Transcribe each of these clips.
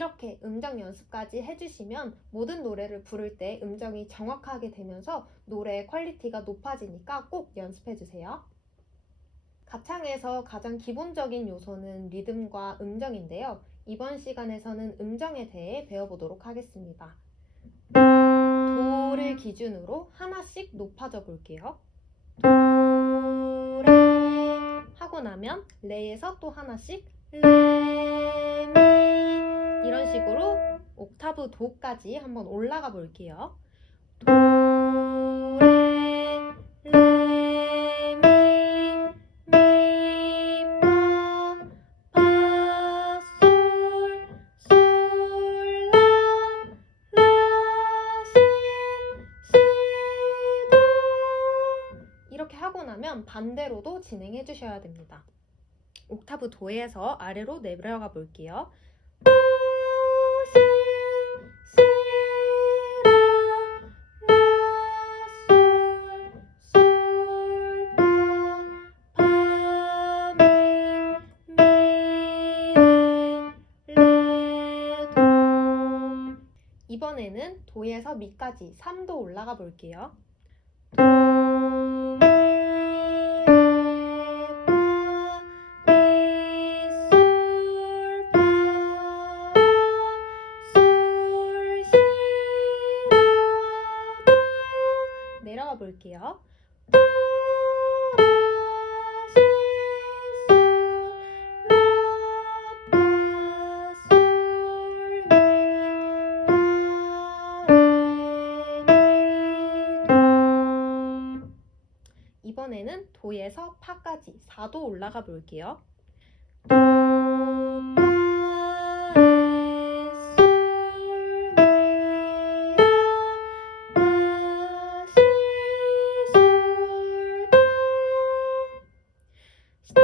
이렇게 음정 연습까지 해주시면 모든 노래를 부를 때 음정이 정확하게 되면서 노래의 퀄리티가 높아지니까 꼭 연습해주세요. 가창에서 가장 기본적인 요소는 리듬과 음정인데요. 이번 시간에서는 음정에 대해 배워보도록 하겠습니다. 도를 기준으로 하나씩 높아져 볼게요. 도, 레 하고 나면 레에서 또 하나씩 레, 미 이런 식으로 옥타브 도까지 한번 올라가 볼게요. 도, 레, 미, 파, 솔, 솔, 라, 시, 도 이렇게 하고 나면 반대로도 진행해 주셔야 됩니다. 옥타브 도에서 아래로 내려가 볼게요. 도, 시, 라, 솔, 파, 미, 레, 도 이번에는 도에서 미까지 3도 올라가 볼게요. 도, 미, 레, 파, 미, 솔, 파, 솔, 시, 라, 도 내려가 볼게요. 도, 라, 시, 솔, 라, 파, 솔, 미, 파, 레, 미, 도 이번에는 도에서 파까지 4도 올라가 볼게요. 도, 파, 레, 솔, 미, 라, 파, 시, 솔, 도, 시, 도,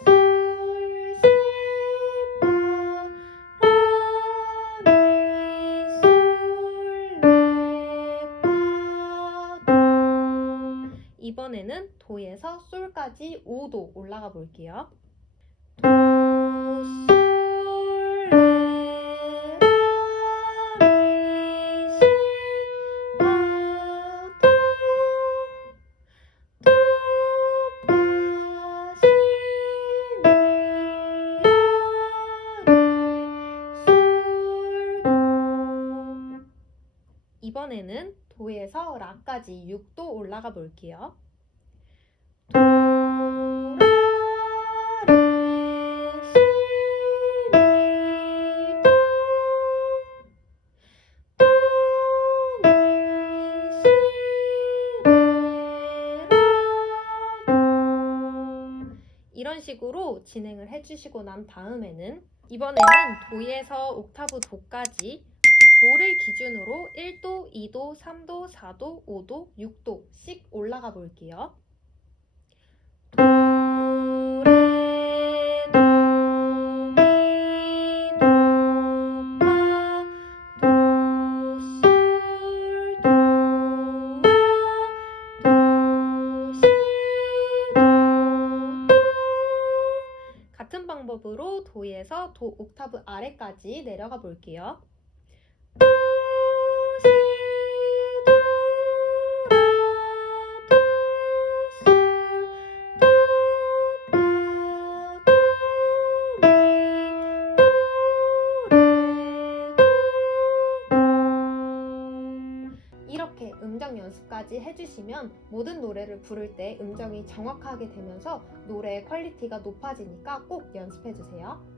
솔, 시, 파, 라, 미, 솔, 레, 파, 도 이번에는 도에서 솔까지 5도 올라가 볼게요. 도, 솔, 레, 라, 미, 시, 파, 도, 도, 파, 시, 미, 라, 레, 솔, 도 이번에는 도에서 라까지 6도 올라가 볼게요. 도, 라, 레, 시, 미, 도, 도, 미, 시, 레, 라, 도 이런 식으로 진행을 해주시고 난 다음에는 이번에는 도에서 옥타브 도까지 도를 기준으로 1도, 2도, 3도, 4도, 5도, 6도씩 올라가 볼게요. 도, 레, 도, 미, 도, 파, 도, 솔, 도, 라, 도, 시, 도, 도 같은 방법으로 도에서 도 옥타브 아래까지 내려가 볼게요. 도, 시, 도, 라, 도, 솔, 도, 파, 도, 미, 도, 레, 도 이렇게 음정 연습까지 해주시면 모든 노래를 부를 때 음정이 정확하게 되면서 노래의 퀄리티가 높아지니까 꼭 연습해주세요.